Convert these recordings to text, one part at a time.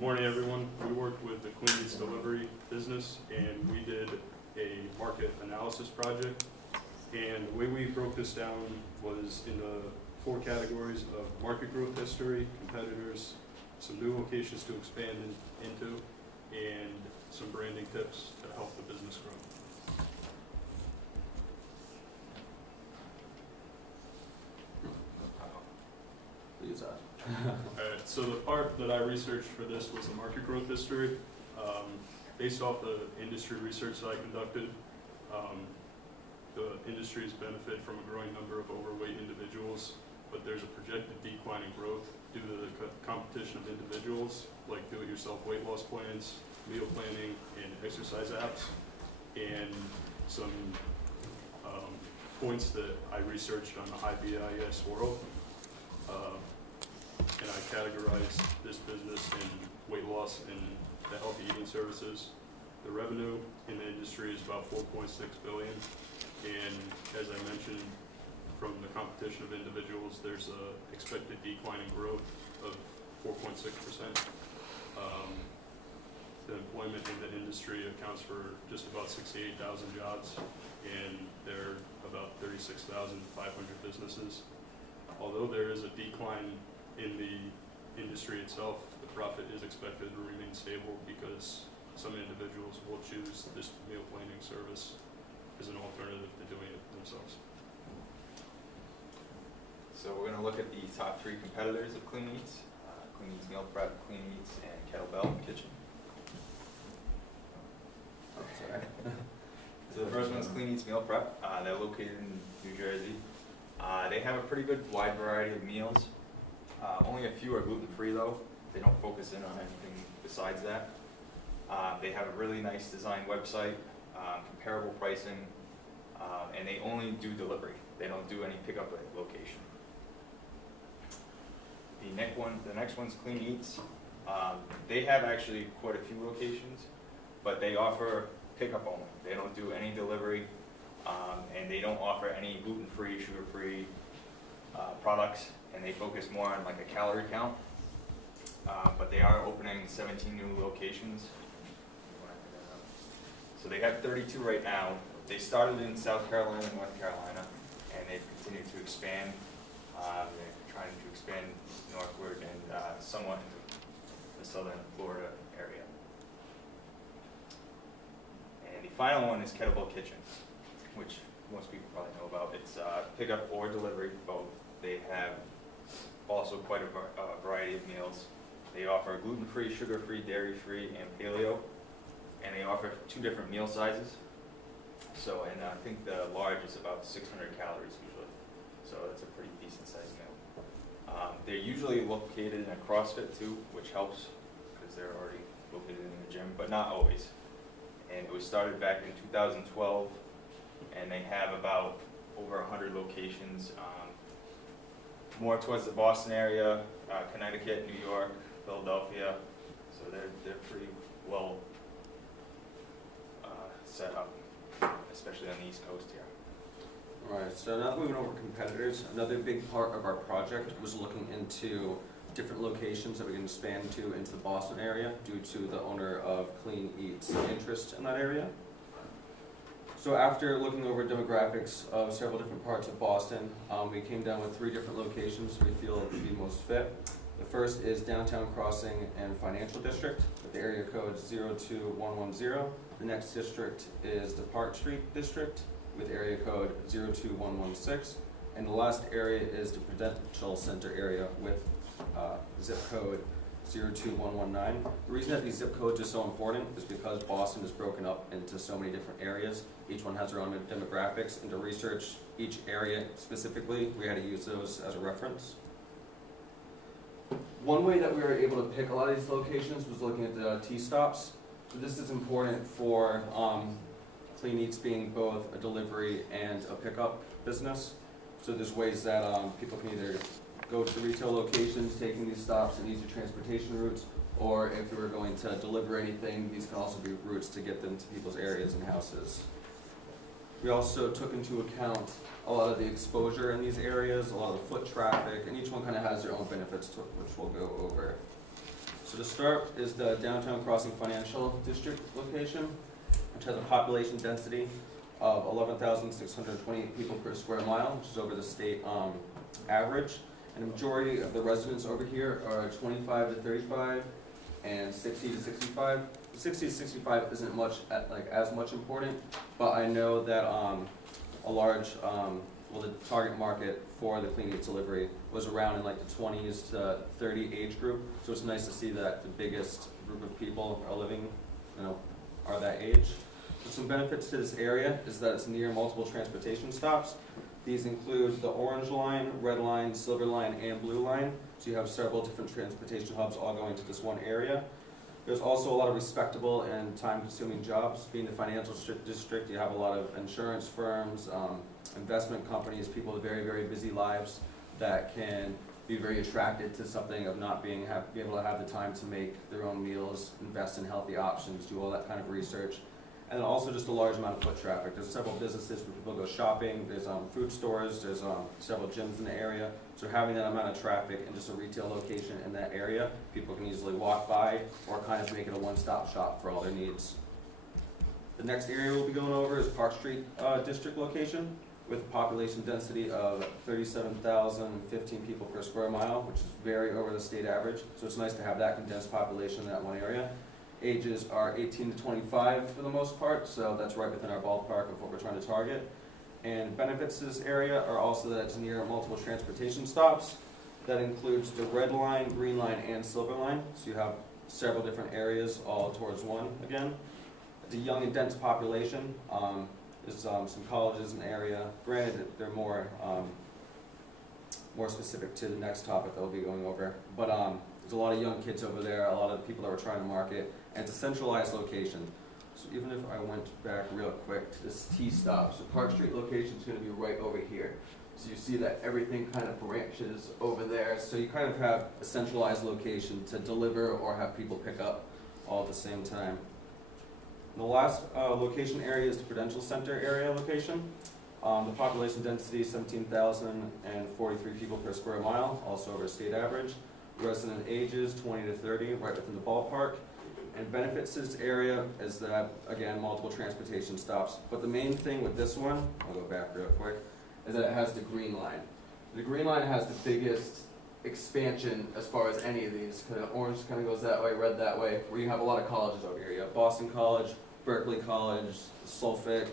Good morning, everyone. We worked with the Clean Eats Delivery business, and we did a market analysis project. And the way we broke this down was in the 4 categories of market growth history, competitors, some new locations to expand into, and some branding tips to help the business grow. Please, Alright, so the part that I researched for this was the market growth history. Based off the industry research that I conducted, the industries benefit from a growing number of overweight individuals, but there's a projected decline in growth due to the competition of individuals, like do-it-yourself weight loss plans, meal planning, and exercise apps, and some points that I researched on the IBIS world. And I categorized this business in weight loss and the healthy eating services. The revenue in the industry is about $4.6 billion, and as I mentioned, from the competition of individuals, there's a expected decline in growth of 4.6%. The employment in the industry accounts for just about 68,000 jobs, and there are about 36,500 businesses. Although there is a decline in the industry itself, the profit is expected to remain stable because some individuals will choose this meal planning service as an alternative to doing it themselves. So we're going to look at the top 3 competitors of Clean Eats: Clean Eats Meal Prep, Clean Eats, and Kettlebell Kitchen. oh, sorry. So the first one is Clean Eats Meal Prep. They're located in New Jersey. They have a pretty good wide variety of meals. Only a few are gluten-free though. They don't focus in on anything besides that. They have a really nice designed website, comparable pricing, and they only do delivery. They don't do any pickup at location. The next one's Clean Eats. They have actually quite a few locations, but they offer pickup only. They don't do any delivery, and they don't offer any gluten-free, sugar-free products, and they focus more on like a calorie count. But they are opening 17 new locations. So they have 32 right now. They started in South Carolina and North Carolina, and they've continued to expand. They're trying to expand northward and somewhat into the southern Florida area. And the final one is Kettlebell Kitchen, which most people probably know about. It's pickup or delivery, both. They have also quite a variety of meals. They offer gluten-free, sugar-free, dairy-free, and paleo, and they offer 2 different meal sizes. So, and I think the large is about 600 calories usually, so that's a pretty decent sized meal. They're usually located in a CrossFit too, which helps because they're already located in the gym, but not always. And it was started back in 2012, and they have about over 100 locations, more towards the Boston area, Connecticut, New York, Philadelphia. So they're pretty well set up, especially on the East Coast here. Alright, so now that we went over competitors, another big part of our project was looking into different locations that we can expand into the Boston area due to the owner of Clean Eats' interest in that area. So after looking over demographics of several different parts of Boston, we came down with 3 different locations we feel would be most fit. The first is Downtown Crossing and Financial District with the area code 02110. The next district is the Park Street District with area code 02116. And the last area is the Prudential Center area with zip code 02119. The reason that these zip codes are so important is because Boston is broken up into so many different areas. Each one has their own demographics, and to research each area specifically, we had to use those as a reference. One way that we were able to pick a lot of these locations was looking at the T-stops. So this is important for Clean Eats being both a delivery and a pickup business. So there's ways that people can either go to retail locations, taking these stops and easy transportation routes, or if we were going to deliver anything, these can also be routes to get them to people's areas and houses. We also took into account a lot of the exposure in these areas, a lot of the foot traffic, and each one kind of has their own benefits, which we'll go over. So to start is the Downtown Crossing Financial District location, which has a population density of 11,628 people per square mile, which is over the state average. And the majority of the residents over here are 25 to 35 and 60 to 65. 60 to 65 isn't much as much important, but I know that a large the target market for the Clean Eats delivery was around in like the 20s to 30 age group. So it's nice to see that the biggest group of people are living, are that age. But some benefits to this area is that it's near multiple transportation stops. These include the Orange Line, Red Line, Silver Line, and Blue Line. So you have several different transportation hubs all going to this one area. There's also a lot of respectable and time-consuming jobs. Being the financial district, you have a lot of insurance firms, investment companies, people with very, very busy lives that can be very attracted to something of not be able to have the time to make their own meals, invest in healthy options, do all that kind of research. And then also just a large amount of foot traffic. There's several businesses where people go shopping, there's food stores, there's several gyms in the area. So having that amount of traffic and just a retail location in that area, people can easily walk by or kind of make it a one-stop shop for all their needs. The next area we'll be going over is Park Street District location with a population density of 37,015 people per square mile, which is very over the state average. So it's nice to have that condensed population in that one area. Ages are 18 to 25 for the most part, so that's right within our ballpark of what we're trying to target. And benefits to this area are also that it's near multiple transportation stops. That includes the Red Line, Green Line, and Silver Line. So you have several different areas all towards one again. It's a young and dense population. There's some colleges in the area. Granted, they're more specific to the next topic that we'll be going over. But there's a lot of young kids over there, a lot of people that we're trying to market, and it's a centralized location. So even if I went back real quick to this T-stop, so Park Street location is going to be right over here. So you see that everything kind of branches over there. So you kind of have a centralized location to deliver or have people pick up all at the same time. And the last location area is the Prudential Center area location. The population density is 17,043 people per square mile, also over state average. Resident ages 20 to 30, right within the ballpark. And benefits to this area is that, again, multiple transportation stops. But the main thing with this one, I'll go back real quick, is that it has the Green Line. The Green Line has the biggest expansion as far as any of these. Orange kind of goes that way, red that way, where you have a lot of colleges over here. You have Boston College, Berkeley College, Suffolk,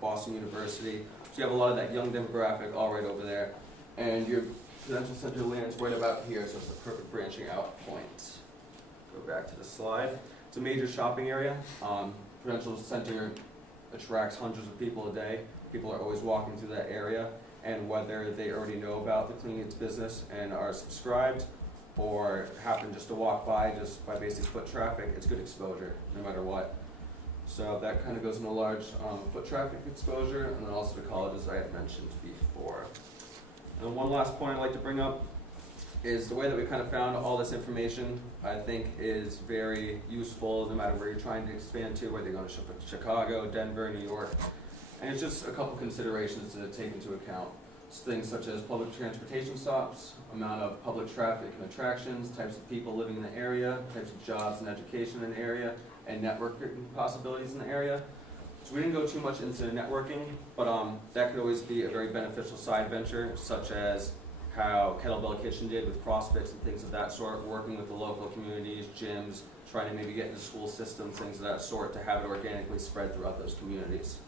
Boston University. So you have a lot of that young demographic all right over there. And your Prudential Center lands right about here, so it's the perfect branching out point. Go back to the slide. It's a major shopping area. Prudential Center attracts hundreds of people a day. People are always walking through that area, and whether they already know about the Clean Eats business and are subscribed, or happen just to walk by just by basic foot traffic, it's good exposure no matter what. So that kind of goes into large foot traffic exposure, and then also the colleges I had mentioned before. And one last point I'd like to bring up is the way that we kind of found all this information, I think is very useful no matter where you're trying to expand to, whether you're going to Chicago, Denver, New York. And it's just a couple considerations to take into account. Things such as public transportation stops, amount of public traffic and attractions, types of people living in the area, types of jobs and education in the area, and networking possibilities in the area. So we didn't go too much into networking, but that could always be a very beneficial side venture, such as how Kettlebell Kitchen did with CrossFits and things of that sort, working with the local communities, gyms, trying to maybe get into school systems, things of that sort, to have it organically spread throughout those communities.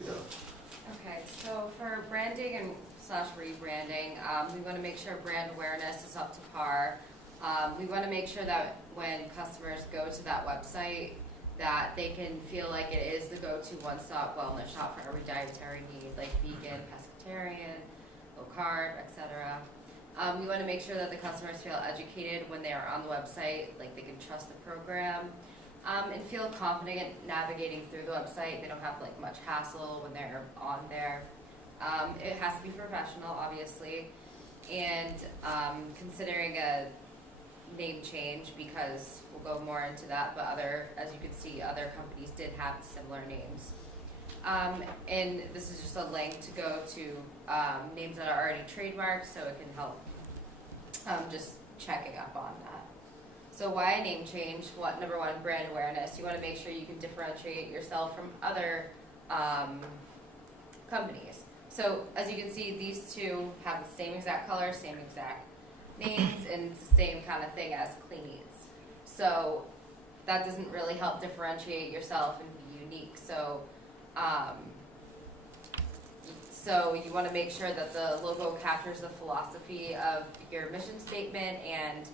Okay, so for branding and / rebranding, we want to make sure brand awareness is up to par. We want to make sure that when customers go to that website, that they can feel like it is the go-to one-stop wellness shop for every dietary need, like vegan, pescatarian, low carb, etc. We want to make sure that the customers feel educated when they are on the website, like they can trust the program, and feel confident navigating through the website. They don't have like much hassle when they're on there. It has to be professional, obviously, and considering a name change, because we'll go more into that, but as you can see, other companies did have similar names. And this is just a link to go to names that are already trademarked, so it can help just checking up on that. So why a name change? What, number one, brand awareness. You want to make sure you can differentiate yourself from other companies. So as you can see, these two have the same exact color, same exact names, and it's the same kind of thing as Clean Eats. So that doesn't really help differentiate yourself and be unique. So you want to make sure that the logo captures the philosophy of your mission statement and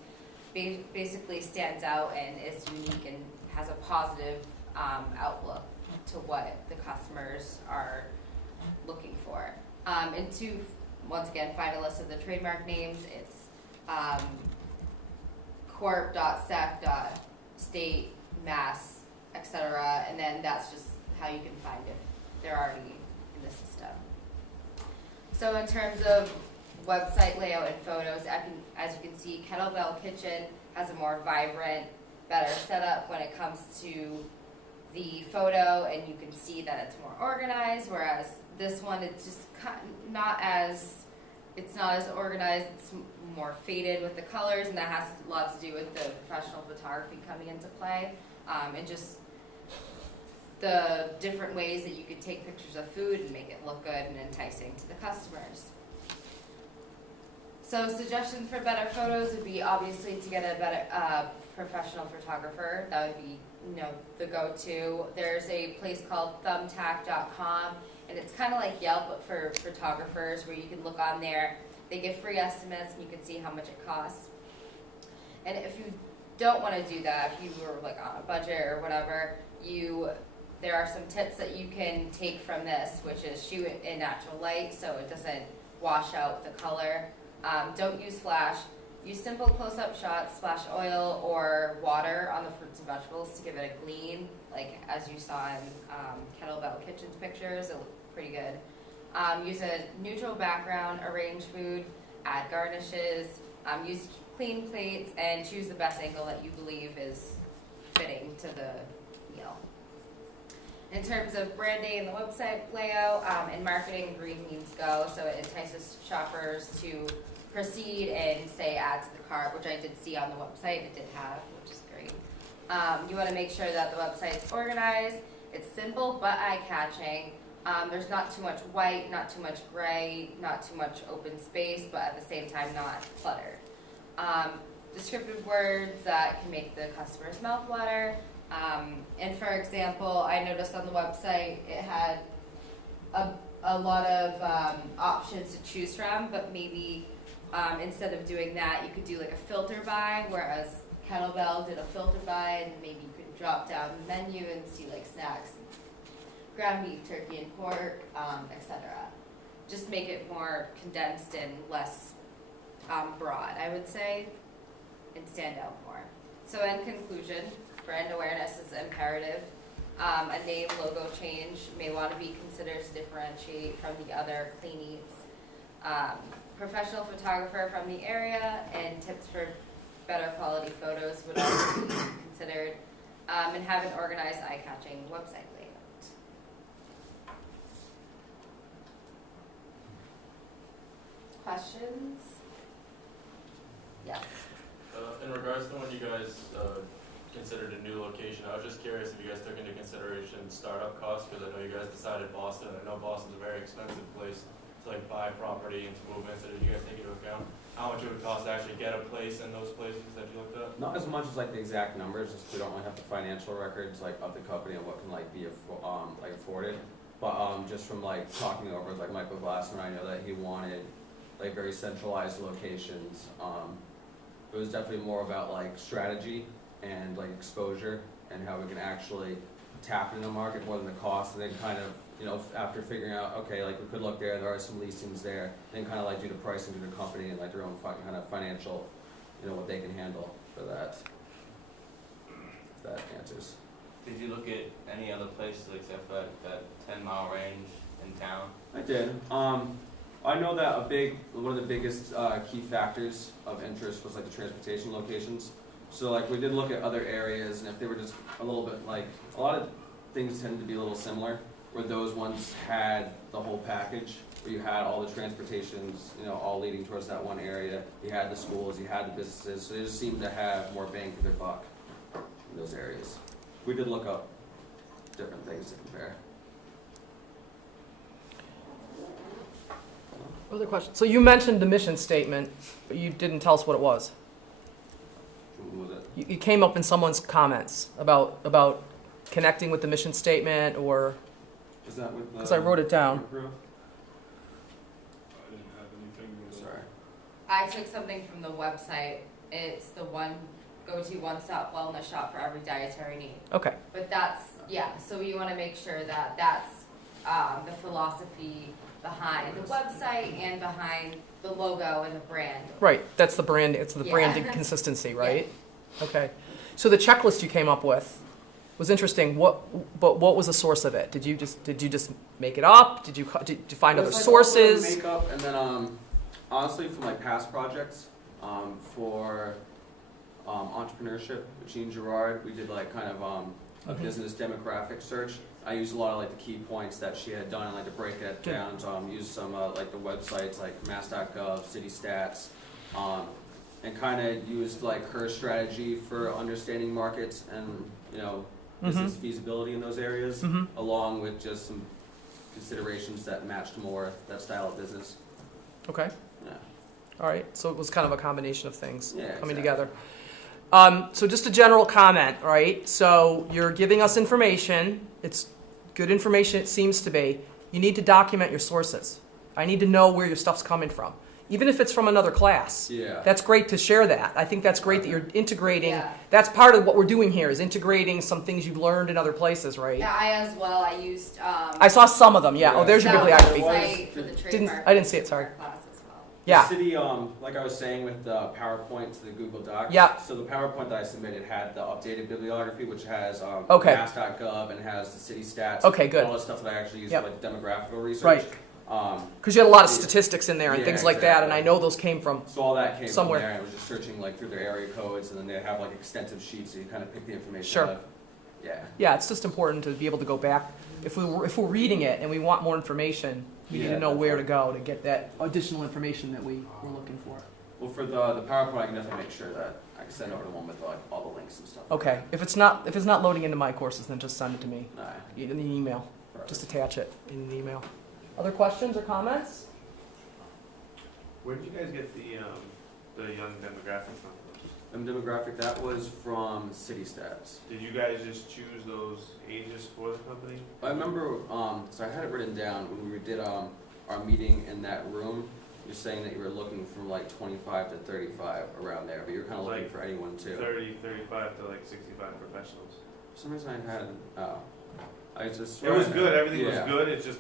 basically stands out and is unique and has a positive outlook to what the customers are looking for. And to, once again, find a list of the trademark names, it's corp.sec.state, mass, etc. And then that's just how you can find it. They're already in the system. So in terms of website layout and photos, as you can see, Kettlebell Kitchen has a more vibrant, better setup when it comes to the photo, and you can see that it's more organized, whereas this one, it's just not as organized, it's more faded with the colors, and that has a lot to do with the professional photography coming into play, and just the different ways that you could take pictures of food and make it look good and enticing to the customers. So suggestions for better photos would be obviously to get a better professional photographer. That would be, the go-to. There's a place called thumbtack.com, and it's kind of like Yelp but for photographers, where you can look on there. They give free estimates and you can see how much it costs. And if you don't want to do that, if you were like on a budget or whatever, there are some tips that you can take from this, which is shoot it in natural light so it doesn't wash out the color. Don't use flash. Use simple close-up shots, splash oil or water on the fruits and vegetables to give it a gleam, like as you saw in Kettlebell Kitchen's pictures. It looked pretty good. Use a neutral background, arrange food, add garnishes, use clean plates, and choose the best angle that you believe is fitting to the meal. In terms of branding and the website layout and marketing, green means go, so it entices shoppers to proceed and say add to the cart, which I did see on the website. It did have, which is great. You want to make sure that the website's organized. It's simple but eye-catching. There's not too much white, not too much gray, not too much open space, but at the same time not cluttered. Descriptive words that can make the customer's mouth water. And for example, I noticed on the website it had a lot of options to choose from, but maybe instead of doing that, you could do like a filter by, whereas Kettlebell did a filter by, and maybe you could drop down the menu and see like snacks, ground beef, turkey and pork, etc. Just make it more condensed and less broad, I would say, and stand out more. So in conclusion, brand awareness is imperative. A name logo change may want to be considered to differentiate from the other Clean Eats. Professional photographer from the area and tips for better quality photos would also be considered, and have an organized, eye-catching website layout. Questions? Yes. In regards to when you guys considered a new location, I was just curious if you guys took into consideration startup costs, because I know you guys decided Boston. I know Boston's a very expensive place to like buy property and to move in. So did you guys take into account how much it would cost to actually get a place in those places that you looked at? Not as much as like the exact numbers, just we don't really have the financial records like of the company and what can like be like afforded. But just from like talking over with like Michael Glassman, I know that he wanted like very centralized locations. It was definitely more about like strategy and like exposure and how we can actually tap into the market more than the cost, and then kind of, after figuring out, okay, like we could look there are some leasings there, then kind of like do the pricing to the company and like their own kind of financial, what they can handle for that. If that answers. Did you look at any other places except for that 10-mile range in town? I did. I know that one of the biggest key factors of interest was like the transportation locations. So like we did look at other areas, and if they were just a little bit like, a lot of things tend to be a little similar. where those ones had the whole package, where you had all the transportations, you know, all leading towards that one area. You had the schools, you had the businesses, so they just seemed to have more bang for their buck in those areas. We did look up different things to compare. Other questions? So you mentioned the mission statement, but you didn't tell us what it was. What was it? You came up in someone's comments about connecting with the mission statement, or, Is that with the? because I wrote it down. I didn't have anything. Sorry. I took something from the website. It's the go-to one-stop wellness shop for every dietary need. Okay, But that's, yeah, so we want to make sure that that's the philosophy behind the website and behind the logo and the brand. right, that's the brand, it's the Yeah. branding consistency, right? Okay. So the checklist you came up with was interesting. But what was the source of it? Did you just make it up? Did you find It other was like sources? all the makeup, and then honestly, from like past projects, for entrepreneurship with Jean Girard, we did like kind of a Mhm. business demographic search. I used a lot of like the key points that she had done, and like to break it Good. down. So used some like the websites like mass.gov, city stats, and kind of used like her strategy for understanding markets and, you know, business feasibility in those areas, Mhm. along with just some considerations that matched more that style of business. Okay, Yeah. all right. So it was kind of a combination of things Yeah, coming exactly. together. So just a general comment, right? So you're giving us information. It's good information, it seems to be. You need to document your sources. I need to know where your stuff's coming from, even if it's from another class. Yeah. That's great to share that. I think that's great that you're integrating. Yeah. That's part of what we're doing here, is integrating some things you've learned in other places, right? Yeah, I as well, I used, I saw some of them, yeah. Oh, there's your that bibliography. website for the trademark. I didn't see it, sorry. class as well. Yeah. The city, like I was saying with the PowerPoint to the Google Docs. Yeah. So the PowerPoint that I submitted had the updated bibliography, which has Okay. mass.gov and has the city stats. Okay, good. All the stuff that I actually use Yep. for like demographical research. Right. Because you had a lot of statistics in there and Yeah, things like that, and I exactly. know those came from. So all that came Somewhere. from there. I was just searching like through their area codes, and then they have like extensive sheets, so you kind of pick the information Sure. out of. Yeah. Yeah, it's just important to be able to go back. If we're reading it and we want more information, we need Yeah, to know where to definitely. go to get that additional information that we're looking for. Well, for the PowerPoint, I can definitely make sure that I can send over the one with like all the links and stuff. Okay, if it's not loading into my courses, then just send it to me Nah, in the email. perfect. Just attach it in an email. Other questions or comments? Where did you guys get the young demographic from? Demographic, that was from City Stats. Did you guys just choose those ages for the company? I remember, so I had it written down when we did our meeting in that room. You're saying that you were looking from like 25 to 35 around there, but you're kind of looking Like for anyone too. 30, 35 to like 65 professionals. For some reason I had, I just. It was good, everything was Yeah. good, it's just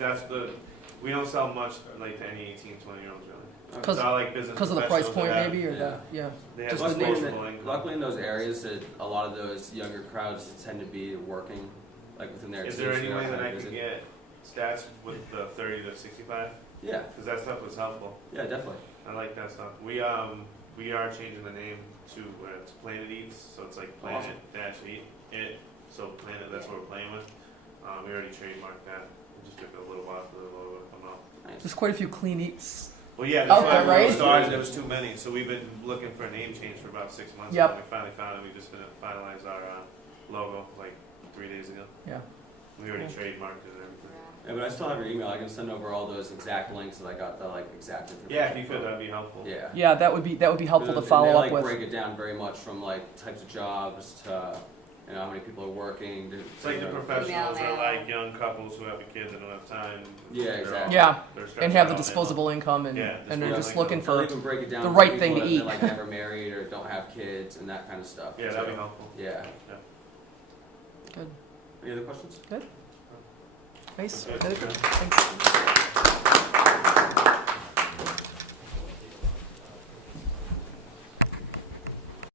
we don't sell much like to any 18, 20-year-olds really. Because It's all like business of the price professionals point, that have- maybe, or yeah. yeah. They have just less the name disposable income. Luckily in those areas, that a lot of those younger crowds tend to be working, like within their. Is there teams, any you know, way that kinda I visit. can get stats with the 30 to 65? Yeah, Because that stuff was helpful. yeah, definitely. I like that stuff. We are changing the name to it's Planet Eats, so it's like Planet Dash Eat It. So Planet, that's what we're playing with. We already trademarked that. It just took a little while for the logo to come out. Nice. There's quite a few clean eats. Well, yeah, Out that's there, why right? we started. There was too many, so we've been looking for a name change for about 6 months. Yep. Now. We finally found it. We just gonna finalize our logo like 3 days ago. Yeah. We already trademarked it and everything. Yeah, but I still have your email. I can send over all those exact links that I got the like exact information. Yeah, if you could, from. that'd be helpful. Yeah. Yeah, that would be helpful to And follow they, up like, with. break it down very much from like types of jobs to, you know, how many people are working. It's like the you know. professionals Female, are male. like young couples who have a kid that don't have time. Yeah, They're all- exactly. Yeah, they're and stressed have the out, they disposable income and Yeah, they're disposable just income. looking They'll for even break it down the for right people thing to that eat. They're like never married or don't have kids and that kind of stuff. Yeah, that'd be helpful. Yeah. Good. Any other questions? Nice. Okay. Thanks.